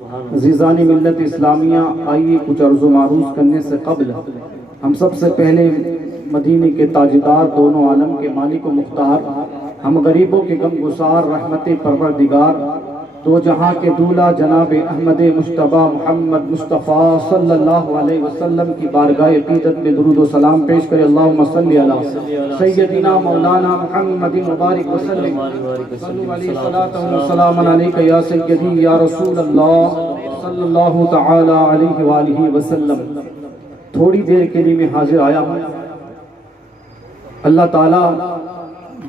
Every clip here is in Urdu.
عزیزان ملت اسلامیہ، آئیے کچھ عرض و معروض کرنے سے قبل ہم سب سے پہلے مدینے کے تاجدار، دونوں عالم کے مالک و مختار، ہم غریبوں کے غم گسار، رحمت پروردگار، دو جہاں کے دولہ جناب احمد مجتبی محمد مصطفیٰ صلی اللہ علیہ وسلم کی بارگاہ عقیدت میں درود و سلام پیش کرے۔ اللہم صلی علی سیدنا مولانا محمد مبارک وسلم، صلو علیہ الصلاۃ والسلام علیک یا سیدی یا رسول اللہ صلی اللہ تعالی علیہ وآلہ وسلم۔ تھوڑی دیر کے لیے میں حاضر آیا ہوں۔ اللہ تعالیٰ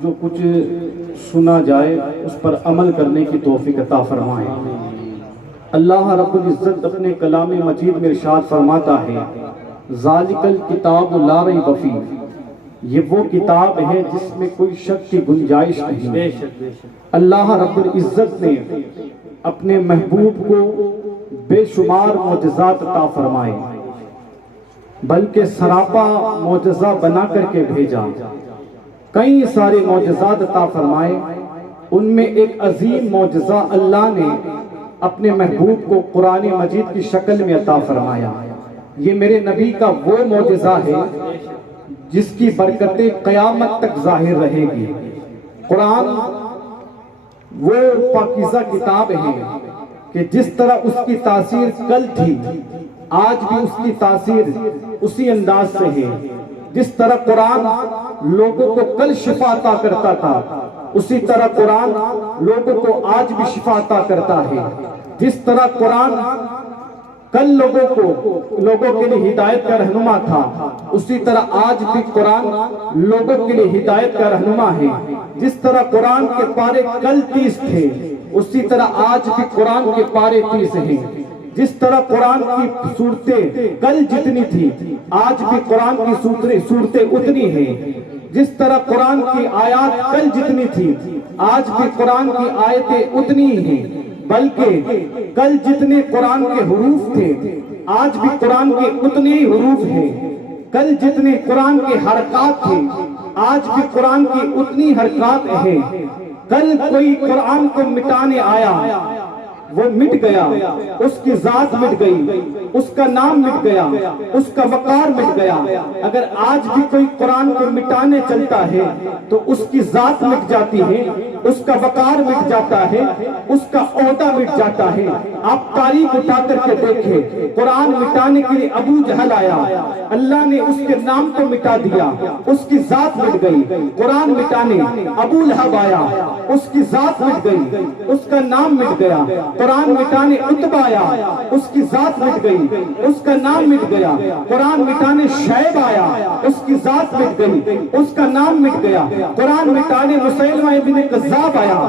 جو کچھ سنا جائے اس پر عمل کرنے کی توفیق عطا فرمائے۔ اللہ رب العزت اپنے کلام مجید میں ارشاد فرماتا ہے، ذالک الکتاب لا ریب فیہ، یہ وہ کتاب ہے جس میں کوئی شک کی گنجائش نہیں۔ اللہ رب العزت نے اپنے محبوب کو بے شمار معجزات عطا فرمائے، بلکہ سراپا معجزہ بنا کر کے بھیجا۔ کئی سارے معجزات عطا فرمائے، ان میں ایک عظیم معجزہ اللہ نے اپنے محبوب کو قرآن مجید کی شکل میں عطا فرمایا۔ یہ میرے نبی کا وہ معجزہ ہے جس کی برکتیں قیامت تک ظاہر رہے گی۔ قرآن وہ پاکیزہ کتاب ہے کہ جس طرح اس کی تاثیر کل تھی، آج بھی اس کی تاثیر اسی انداز سے ہے۔ جس طرح قرآن لوگوں کو کل شفا عطا کرتا تھا، اسی طرح قرآن لوگوں کو آج بھی شفا عطا کرتا ہے۔ جس طرح قرآن کل لوگوں کے لیے ہدایت کا رہنما تھا، اسی طرح آج بھی قرآن لوگوں کے لیے ہدایت کا رہنما ہے۔ جس طرح قرآن کے پارے کل 30 تھے، اسی طرح آج بھی قرآن کے پارے 30 ہیں۔ جس طرح قرآن کی صورتیں کل جتنی تھی، آج بھی قرآن کی صورتیں اتنی ہیں۔ جس طرح قرآن کی آیات کل جتنی تھی، آج بھی قرآن کی آیتیں اتنی ہیں، بلکہ کل جتنے قرآن کے حروف تھے، آج بھی قرآن کے اتنے ہی حروف ہیں۔ کل جتنے قرآن کے حرکات تھے، آج بھی قرآن کی اتنی حرکات ہیں۔ کل کوئی قرآن کو مٹانے آیا، وہ مٹ گیا، اس کی ذات مٹ گئی، اس کا نام مٹ گیا، اس کا وقار مٹ گیا۔ اگر آج بھی کوئی قرآن کو مٹانے چلتا ہے تو اس کی ذات مٹ جاتی ہے، اس کا وقار مٹ جاتا ہے، اس کا عہدہ مٹ جاتا ہے۔ آپ تاریخ اٹھا کر کے دیکھیں، قرآن مٹانے کے لیے ابو جہل آیا، اللہ نے اس کے نام کو مٹا دیا، اس کی ذات مٹ گئی۔ قرآن مٹانے ابو لہب آیا، اس کی ذات مٹ گئی، اس کا نام مٹ گیا۔ قرآن مٹانے عتبہ آیا، اس کی ذات مٹ گئی، اس کا نام مٹ گیا۔ قرآن مٹانے شعیب آیا، اس کی ذات مٹ گئی، اس کا نام مٹ گیا۔ قرآن مٹانے مسیلمہ ابن کذاب آیا،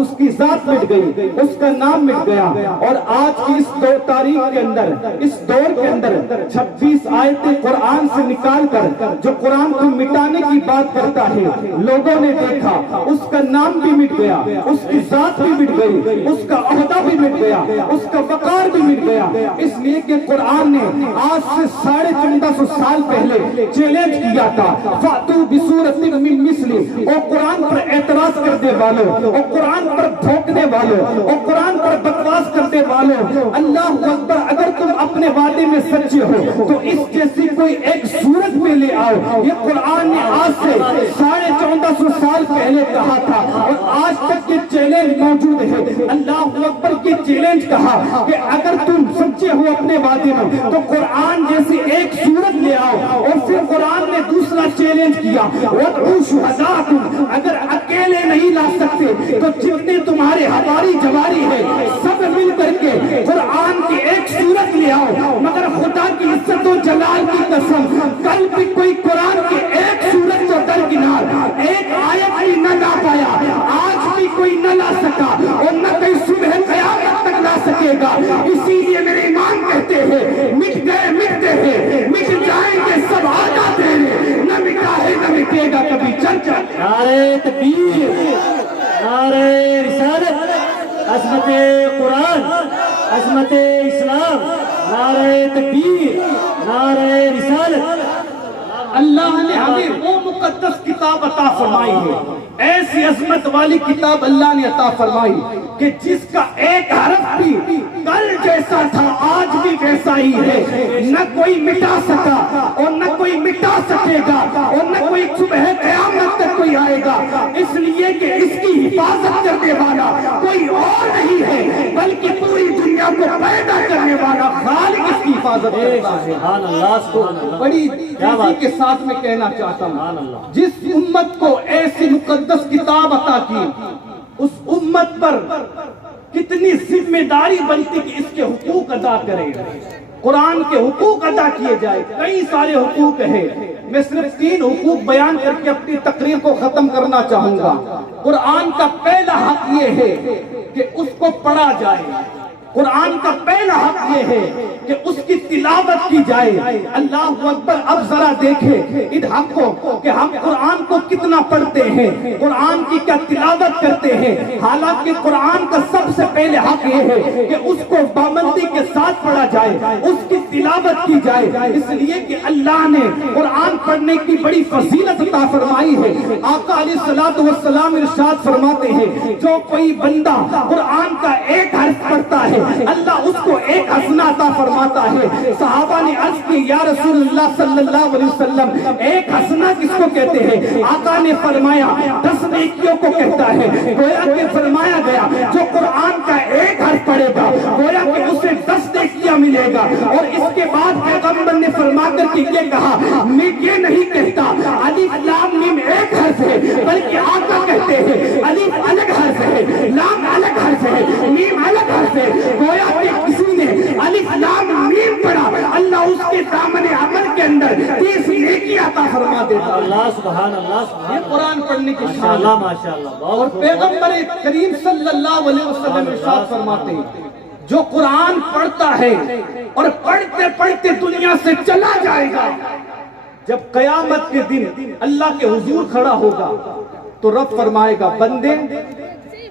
اس کی ذات مٹ گئی، اس کا نام مٹ گیا۔ اور آج کی اس تاریخ کے اندر، اس دور کے اندر 26 آیتیں قرآن سے نکال کر جو قرآن کو مٹانے کی بات کرتا ہے، لوگوں نے دیکھا اس کا نام بھی مٹ گیا، اس کی ذات بھی مٹ گئی، اس کا عہدہ بھی مٹ گیا، اس کا وقار بھی مٹ گیا۔ اس لیے کہ قرآن نے آج سے 1450 سال پہلے چیلنج کیا تھا، فَأْتُوا بِسُورَةٍ مِّن مِّثْلِهِ، اور قرآن پر اعتراض کرنے والوں، اور قرآن پر بھونکنے والوں، اور قرآن پر بکواس کرنے والوں، اللہ اکبر، اگر تم اپنے وعدے میں سچے ہو تو اس جیسی کوئی ایک صورت میں لے آؤ۔ یہ قرآن نے آج سے 1450 سال پہلے کہا تھا، اور آج تک یہ چیلنج موجود ہے۔ اللہ اکبر کی چیلنج کہا کہ اگر تم سچے ہو اپنے وعدے میں تو قرآن جیسی ایک صورت لے آؤ۔ اور پھر قرآن نے دوسرا چیلنج کیا، وَادْعُوا شُهَدَاءَكُمْ، اگر اکیلے نہیں لا سکتے تو جتنے تمہارے حواری جواری ہے سب مل کر کے قرآن کی ایک صورت لے آؤ۔ مگر خدا کی عزت و جلال کی قسم، کل بھی کوئی قرآن کی ایک صورت تو درکنار ایک آیت بھی نہ لا پایا، آج بھی کوئی نہ لا سکا، اور نہ کوئی صبح قیامت تک لا سکے گا۔ اسی لیے میرے ایمان کہتے ہیں، مٹ گئے مٹتے ہیں، مٹ جائیں گے سب آ جاتے ہیں، نہ مٹا ہے نہ مٹے گا کبھی چل چل۔ نعرہ تکبیر، نعرہ رسالت، عظمت قرآن، عظمت اسلام، نعرہ تکبیر، نعرہ رسالت۔ اللہ نے ہمیں وہ مقدس کتاب عطا فرمائی ہے، ایسی عظمت والی کتاب اللہ نے عطا فرمائی کہ جس کا ایک حرف بھی کل جیسا تھا آج بھی ویسا ہی ہے، نہ کوئی مٹا سکا اور نہ کوئی مٹا سکے گا اور نہ کوئی صبح قیامت تک کوئی آئے گا، اس لیے کہ اس کی حفاظت کرنے والا کوئی اور نہیں ہے بلکہ پوری دنیا کو پیدا کرنے والا خالق اس کی حفاظت کرتا ہے۔ سبحان اللہ سبحان اللہ، بڑی تیزی کے ساتھ میں کہنا چاہتا ہوں، جس امت کو ایسی مقدس کتاب عطا کی اس امت پر کتنی ذمہ داری بنتی کہ اس کے حقوق ادا کرے، قرآن کے حقوق ادا کیے جائے۔ کئی سارے حقوق ہیں، میں صرف 3 حقوق بیان کر کے اپنی تقریر کو ختم کرنا چاہوں گا۔ قرآن کا پہلا حق یہ ہے کہ اس کو پڑھا جائے، قرآن کا پہلا حق یہ ہے کہ اس کی تلاوت کی جائے۔ اللہ اکبر، اب ذرا دیکھیں ان حق کو کہ ہم قرآن کو کتنا پڑھتے ہیں، قرآن کی کیا تلاوت کرتے ہیں، حالانکہ قرآن کا سب سے پہلے حق یہ ہے کہ اس کو پابندی کے ساتھ پڑھا جائے، اس کی تلاوت کی جائے، اس لیے کہ اللہ نے قرآن پڑھنے کی بڑی فضیلت عطا فرمائی ہے۔ آقا علیہ الصلوۃ والسلام ارشاد فرماتے ہیں جو کوئی بندہ قرآن کا ایک حرف پڑھتا ہے اللہ اس کو ایک حسنہ عطا فرماتا ہے۔ صحابہ نے عرض کی یا رسول اللہ صلی اللہ علیہ وسلم ایک حسنہ کس کو کہتے ہیں؟ آقا نے فرمایا 10 نیکیوں کو کہتا ہے۔ گویا کہ فرمایا گیا جو قرآن کا ایک حرف پڑھے گا گویا کہ اسے 10 نیکیاں ملے گا، اور اس کے بعد پیغمبر نے فرما کر کے یہ کہا میں یہ نہیں کہتا الف لام میم ایک حرف ہے، بلکہ آقا کہتے ہیں الف الگ حرف ہے، لام الگ حرف ہے، میم الگ حرف ہے۔ گویا کہ کسی نے الف لام میم پڑھا اللہ اس کے دامن عمل کے اندر 30 نیکی عطا فرما دیتا ہے۔ اللہ سبحان اللہ سبحان یہ قرآن پڑھنے کی شان اللہ ہے۔ ماشاءاللہ، اور پیغمبر کریم صلی اللہ علیہ وسلم ارشاد فرماتے ہیں جو قرآن پڑھتا ہے اور پڑھتے پڑھتے دنیا سے چلا جائے گا، جب قیامت کے دن اللہ کے حضور کھڑا ہوگا تو رب فرمائے گا بندے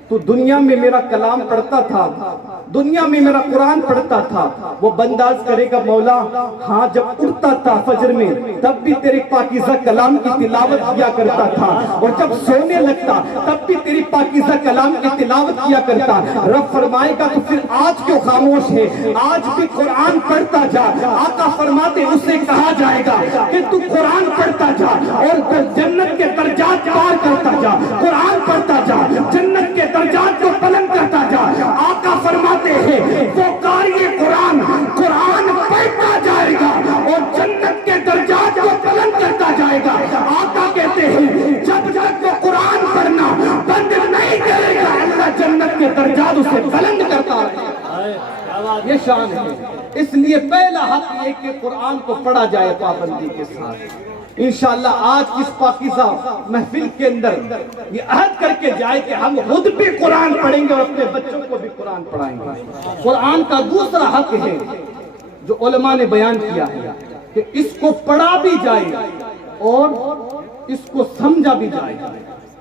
تو دنیا میں میرا کلام پڑھتا تھا، دنیا میں میرا قرآن پڑھتا تھا۔ وہ بنداز کرے گا مولا ہاں جب اٹھتا تھا فجر میں تب بھی تیرے پاکیزہ کلام کی تلاوت کیا کرتا تھا، اور جب سونے لگتا تب بھی تیری پاکیزہ کلام کی تلاوت کیا کرتا۔ رب فرمائے گا تو پھر آج کیوں خاموش ہے، آج بھی قرآن پڑھتا جا۔ آقا فرماتے اسے کہا جائے گا کہ تو قرآن پڑھتا جا اور جنت کے درجات پار کرتا جا، قرآن پڑھتا جا، جنت کے درجات کو بلند کرتا جا۔ آقا فرماتے ہیں وہ قاری قرآن قرآن پڑھتا جائے گا اور جنت کے درجات کو بلند کرتا جائے گا۔ آقا کہتے ہیں جب تک وہ قرآن پڑھنا بند نہیں کرے گا اللہ جنت کے درجات اسے بلند کرتا رہے گا۔ یہ شان ہے، اس لیے پہلا حق یہ کہ قرآن کو پڑھا جائے پابندی کے ساتھ۔ انشاءاللہ آج اس پاکیزہ محفل کے اندر یہ عہد کر کے جائے کہ ہم خود بھی قرآن پڑھیں گے اور اپنے بچوں کو بھی قرآن پڑھائیں گے۔ قرآن کا دوسرا حق ہے جو علماء نے بیان کیا ہے کہ اس کو پڑھا بھی جائے اور اس کو سمجھا بھی جائے۔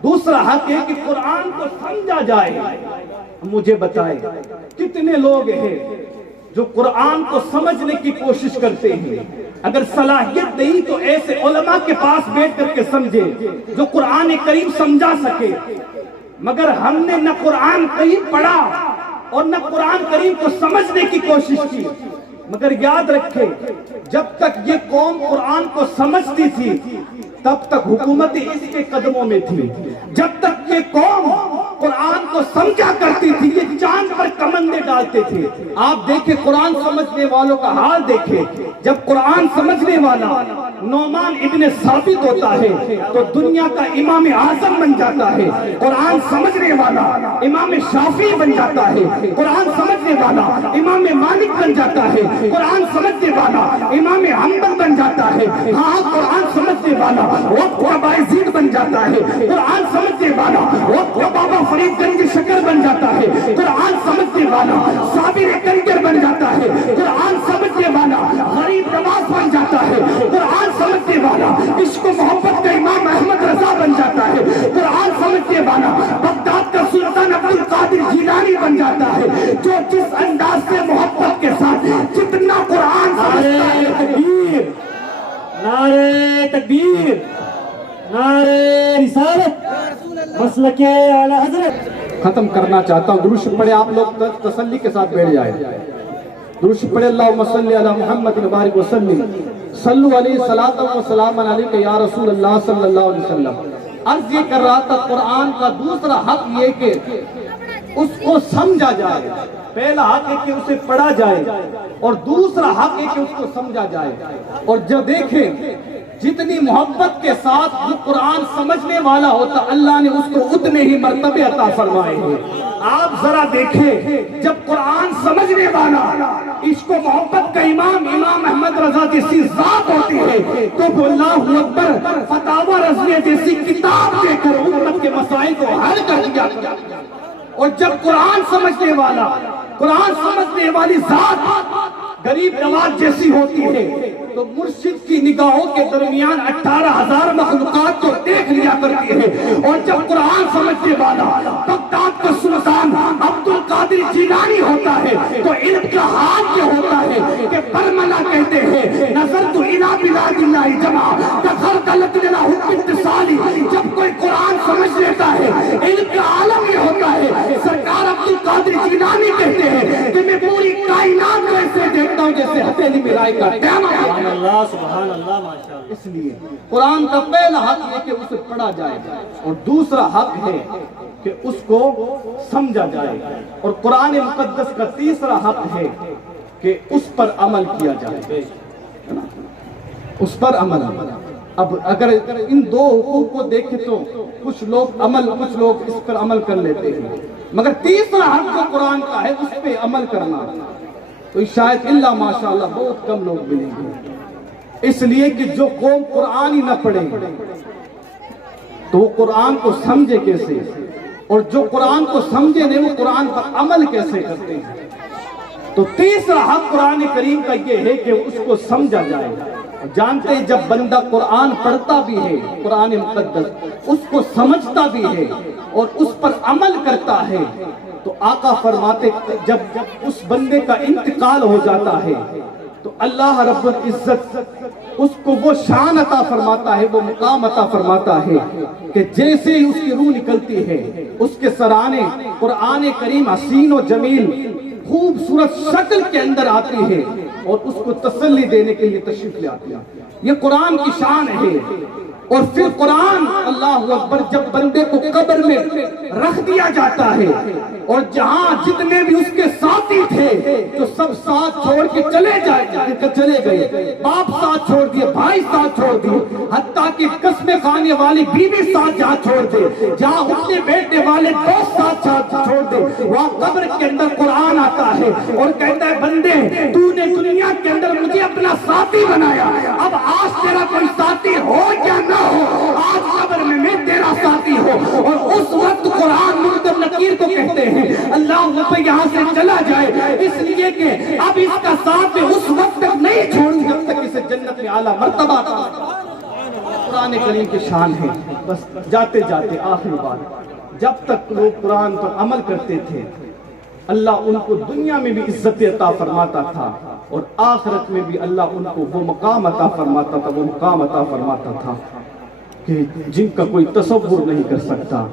دوسرا حق ہے کہ قرآن کو سمجھا جائے۔ مجھے بتائیں کتنے لوگ ہیں جو قرآن کو سمجھنے کی کوشش کرتے ہیں، اگر صلاحیت نہیں تو ایسے علماء کے پاس بیٹھ کر کے سمجھے جو قرآن کریم سمجھا سکے، مگر ہم نے نہ قرآن کریم پڑھا اور نہ قرآن کریم کو سمجھنے کی کوشش کی۔ مگر یاد رکھیں جب تک یہ قوم قرآن کو سمجھتی تھی تب تک حکومت اس کے قدموں میں تھی، جب تک یہ قوم قرآن کو سمجھا کرتی تھی یہ چاند پر کمندے ڈالتے تھے۔ آپ دیکھیں قرآن سمجھنے والوں کا حال دیکھیں، جب قرآن سمجھنے والا نعمان ابن ثابت ہوتا ہے تو دنیا کا امام اعظم بن جاتا ہے، قرآن سمجھنے والا امام شافعی بن جاتا ہے، قرآن سمجھنے والا امام مالک بن جاتا ہے، قرآن سمجھنے والا امام حنبل بن جاتا ہے، ہاں قرآن سمجھنے والا وہ بائزید بن جاتا ہے، قرآن سمجھنے والا وہ بابا فرید گنج شکر بن جاتا ہے، قرآن سمجھنے والا صابر کنجر بن جاتا ہے، قرآن سمجھنے والا غریب نواز بن جاتا ہے، قرآن سمجھنے والا عشق و محبت کا امام احمد رضا بن جاتا ہے، قرآن سمجھنے والا بغداد کا سلطان عبد القادر جیلانی بن جاتا ہے۔ جو جس انداز سے محبت کے ساتھ جتنا قرآن سمجھتا ہے نعرہ تکبیر، نعرہ رسالت، مسلک اعلی حضرت۔ ختم کرنا چاہتا ہوں، درود شریف پڑھے آپ لوگ تسلی کے ساتھ بیٹھ جائیں۔ درود شریف پڑھے اللہم صلی علی محمد وبارک وسلم، صلو علیہ الصلاۃ والسلام علیک یا رسول اللہ صلی اللہ علیہ وسلم۔ عرض یہ کر رہا تھا قرآن کا دوسرا حق یہ کہ اس کو سمجھا جائے۔ پہلا حق ہے کہ اسے پڑھا جائے اور دوسرا حق ہے کہ اس کو سمجھا جائے۔ اور جب دیکھیں جتنی محبت کے ساتھ وہ قرآن سمجھنے والا ہوتا اللہ نے اس کو اتنے ہی مرتبے عطا فرمائے ہیں۔ آپ ذرا دیکھیں جب قرآن سمجھنے والا عشق و محبت کا امام احمد رضا جیسی ذات ہوتی ہے تو وہ اللہ اکبر فتاوی رضویہ جیسی کتاب دے کر امت کے مسائل کو حل کر دیا۔ اور جب قرآن سمجھنے والا، قرآن سمجھنے والی ذات غریب نواز جیسی ہوتی ہے تو مرشد کی نگاہوں کے درمیان 18,000 مخلوقات کو دیکھ لیا کرتی ہے۔ اور جب قرآن سمجھنے والا بغداد کا سلطان عبد القادر جیلانی ہوتا ہے تو علم کا حال یہ ہوتا ہے کہ برملا کہتے ہیں نظرت الی بلاد اللہ جمع تخلقت لنا حکم اتصالی۔ جب کوئی قرآن سمجھ لیتا ہے علم کا عالم یہ ہوتا ہے، سرکار عبد القادر جیلانی کہتے ہیں کہ میں پوری کائنات کو ایسے دیکھتا ہوں جیسے ہتھیلی میں رائے کا ٹیما۔ سبحان اللہ، سبحان اللہ، ماشاءاللہ۔ اس لیے قرآن کا پہلا حق ہے کہ اسے پڑھا جائے اور دوسرا حق ہے کہ اس کو سمجھا جائے، اور قرآن مقدس کا تیسرا حق ہے کہ اس پر عمل کیا جائے، اس پر عمل۔ اب اگر ان دو حقوق کو دیکھیں تو کچھ لوگ اس پر عمل کر لیتے ہیں، مگر تیسرا حق جو قرآن کا ہے اس پہ عمل کرنا تو شاید اللہ ماشاءاللہ بہت کم لوگ ملیں گے۔ اس لیے کہ جو قوم قرآن ہی نہ پڑھے تو وہ قرآن کو سمجھے کیسے، اور جو قرآن کو سمجھے نہیں وہ قرآن پر عمل کیسے کرتے ہیں۔ تو تیسرا حق قرآن کریم کا یہ ہے کہ اس کو سمجھا جائے۔ جانتے ہیں جب بندہ قرآن پڑھتا بھی ہے، قرآن مقدس اس کو سمجھتا بھی ہے اور اس پر عمل کرتا ہے تو آقا فرماتے جب اس بندے کا انتقال ہو جاتا ہے تو اللہ رب العزت اس کو وہ شان عطا فرماتا ہے، وہ مقام عطا فرماتا ہے کہ جیسے ہی اس کی روح نکلتی ہے اس کے سرانے قرآن کریم حسین و جمیل خوبصورت شکل کے اندر آتی ہے اور اس کو تسلی دینے کے لیے تشریف لے آتی ہے۔ یہ قرآن کی شان ہے۔ اور پھر قرآن اللہ اکبر جب بندے کو قبر میں رکھ دیا جاتا ہے اور جہاں جتنے بھی اس کے ساتھی تھے تو سب ساتھ چھوڑ کے چلے گئے، باپ ساتھ چھوڑ دیے، بھائی ساتھ چھوڑ دیے، حتیٰ کہ قسمیں کھانے والی بیوی ساتھ جہاں چھوڑ دے، جہاں اٹھنے بیٹھنے والے دوست ساتھ چھوڑ دے، وہاں قبر کے اندر قرآن آتا ہے اور کہتا ہے بندے تو نے دنیا کے اندر مجھے اپنا ساتھی بنایا، اب آج تیرا کوئی ساتھی ہو یا نہ ہو، آج قبر میں تیرا ساتھی ہو۔ اور اس وقت قرآن منکر نکیر کو کہتے ہیں اللہ وہ یہاں سے چلا جائے، اس لیے کہ اب اس کا ساتھ اس وقت تک نہیں چھوڑوں جب تک اسے جنت میں اعلیٰ مرتبہ عطا۔ قرآن کریم کی شان ہے۔ بس جاتے جاتے آخری بات، جب تک لوگ قرآن پر عمل کرتے تھے اللہ ان کو دنیا میں بھی عزت عطا فرماتا تھا اور آخرت میں بھی اللہ ان کو وہ مقام عطا فرماتا تھا، وہ مقام عطا فرماتا تھا کہ جن کا کوئی تصور نہیں کر سکتا۔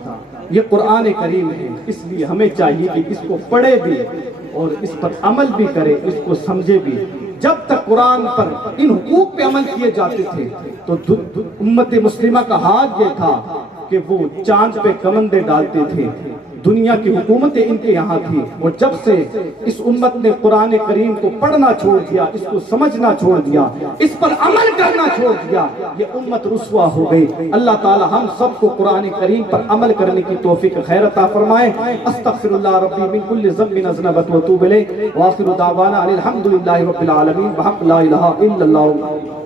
یہ قرآن کریم ہے، اس لیے ہمیں چاہیے کہ اس کو پڑھے بھی اور اس پر عمل بھی کرے، اس کو سمجھے بھی۔ جب تک قرآن پر ان حقوق پہ عمل کیے جاتے تھے تو امت مسلمہ کا حال یہ تھا کہ وہ چاند پہ کمندے ڈالتے تھے، دنیا کی حکومتیں ان کے یہاں تھی، اور جب سے اس امت نے قرآن کریم کو پڑھنا چھوڑ دیا، اس کو سمجھنا چھوڑ دیا، اس پر عمل کرنا چھوڑ دیا، یہ امت رسوا ہو گئی۔ اللہ تعالی ہم سب کو قرآن کریم پر عمل کرنے کی توفیق خیر عطا فرمائے۔ استغفر اللہ ربی من کل ذنب اذنبت واتوب الیہ، وآخر دعوانا ان الحمد للہ رب العالمین، بحق لا الہ الا اللہ۔